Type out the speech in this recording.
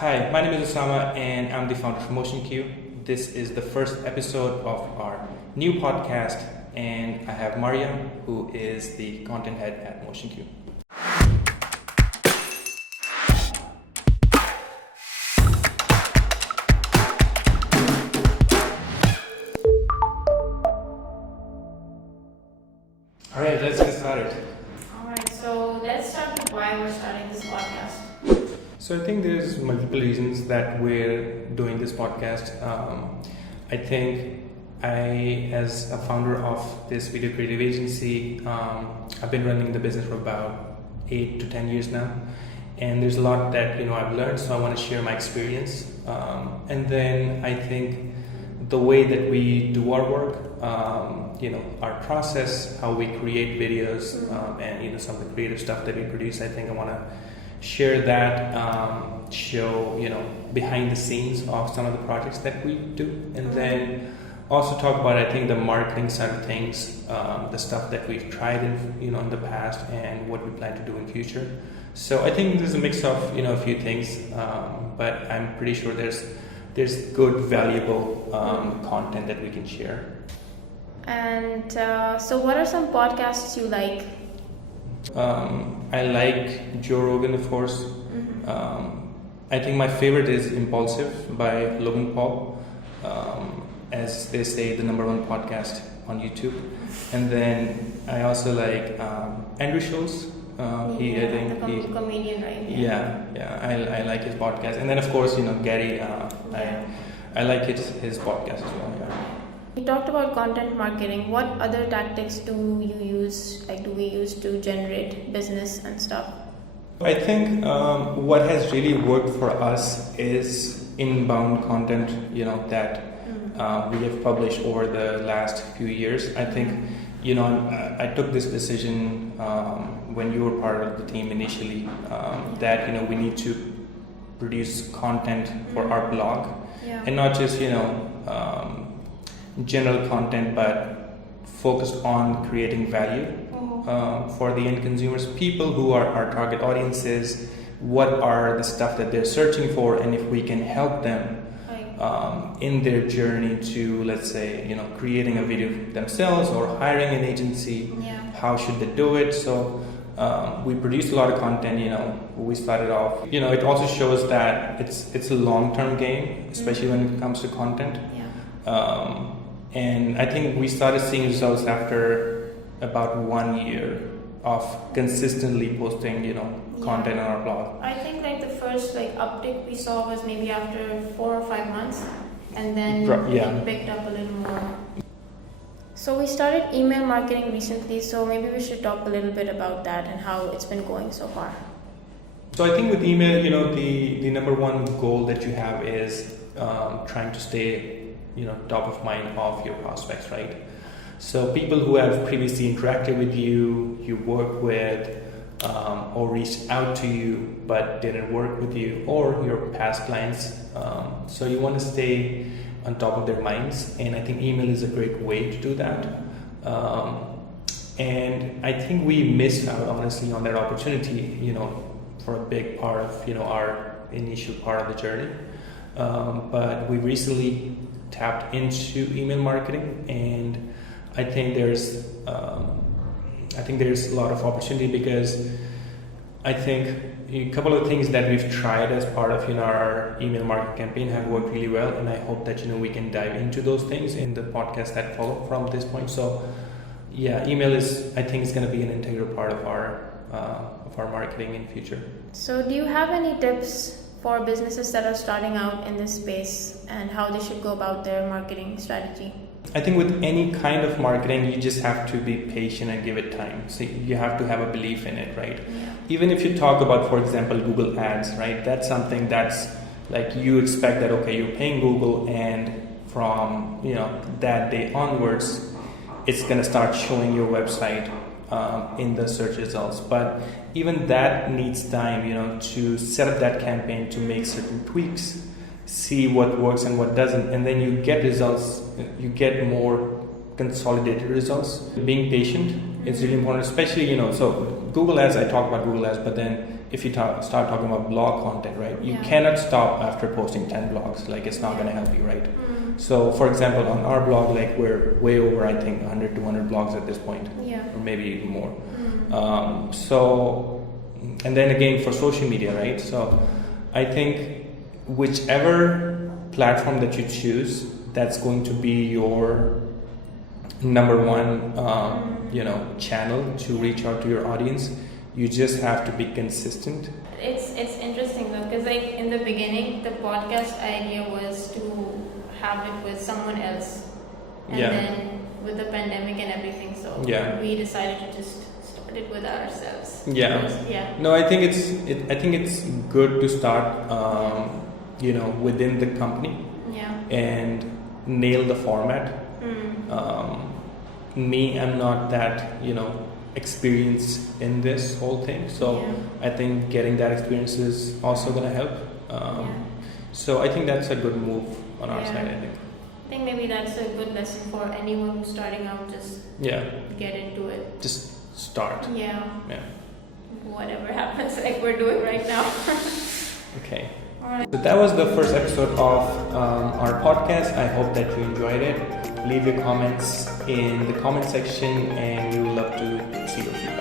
Hi, my name is Osama and I'm the founder of MotionCue. This is the first episode of our new podcast, and I have Mariam, who is the content head at MotionCue. All right, let's get started. Alright, so let's start with why we're starting this podcast. So I think there's multiple reasons that we're doing this podcast. I think as a founder of this video creative agency, I've been running the business for about 8 to 10 years now, and there's a lot that I've learned. So I want to share my experience, and then I think the way that we do our work, our process, how we create videos, and some of the creative stuff that we produce. I think I want to share that, show behind the scenes of some of the projects that we do, and then also talk about I think the marketing side of things, the stuff that we've tried in the past and what we plan to do in future. So I think there's a mix of a few things, but I'm pretty sure there's good valuable content that we can share. And so what are some podcasts you like? I like Joe Rogan, of course. I think my favorite is Impulsive by Logan Paul. As they say, the number one podcast on YouTube. And then I also like Andrew Schultz. Comedian, right? Yeah. I like his podcast. And then of course, Gary. I like his podcast as well. Yeah. You talked about content marketing. What other tactics do you use? Do we use to generate business and stuff? I think what has really worked for us is inbound content. That we have published over the last few years. I think I took this decision when you were part of the team initially, that we need to produce content for our blog, and not just general content, but focused on creating value for the end consumers, people who are our target audiences. What are the stuff that they're searching for, and if we can help them in their journey to, let's say, creating a video themselves or hiring an agency, how should they do it? So we produced a lot of content. We started off. It also shows that it's a long-term game, especially when it comes to content. And I think we started seeing results after about 1 year of consistently posting, content on our blog. I think the first uptick we saw was maybe after 4 or 5 months, and then it picked up a little more. So we started email marketing recently, so maybe we should talk a little bit about that and how it's been going so far. So I think with email, the number one goal that you have is trying to stay top of mind of your prospects, right? So people who have previously interacted with you worked with, or reached out to you but didn't work with you, or your past clients. So you want to stay on top of their minds, and I think email is a great way to do that. And I think we missed out honestly on that opportunity, for a big part of our initial part of the journey. But we recently tapped into email marketing, and I think there's a lot of opportunity, because I think a couple of things that we've tried as part of our email marketing campaign have worked really well, and I hope that we can dive into those things in the podcast that follow from this point. So email is going to be an integral part of our marketing in future. So do you have any tips for businesses that are starting out in this space and how they should go about their marketing strategy? I think with any kind of marketing, you just have to be patient and give it time. So you have to have a belief in it, right? Even if you talk about, for example, Google Ads, right? That's something that's you expect that, okay, you're paying Google, and from that day onwards, it's going to start showing your website in the search results. But even that needs time, to set up that campaign, to make certain tweaks, see what works and what doesn't, and then you get results. You get more consolidated results. Being patient is really important, especially so Google Ads. I talk about Google Ads, but then if you start talking about blog content, right? You Yeah. cannot stop after posting 10 blogs. Like it's not Yeah. going to help you, right? So for example, on our blog, like we're way over, I think 100, 200 blogs at this point, Yeah. or maybe even more. So, and then again for social media, right? So I think whichever platform that you choose, that's going to be your number one, channel to reach out to your audience. You just have to be consistent. It's interesting though, because like in the beginning, the podcast idea was to have it with someone else, and then with the pandemic and everything, so we decided to just start it with ourselves. Yeah. No, I think it's good to start, within the company. Yeah. And nail the format. I'm not that experienced in this whole thing, so I think getting that experience is also going to help. So I think that's a good move on our side. I think maybe that's a good lesson for anyone who's starting out. Just get into it. Just start. Yeah. Whatever happens, like we're doing right now. Okay. Alright. So that was the first episode of our podcast. I hope that you enjoyed it. Leave your comments in the comment section, and we would love to see your feedback.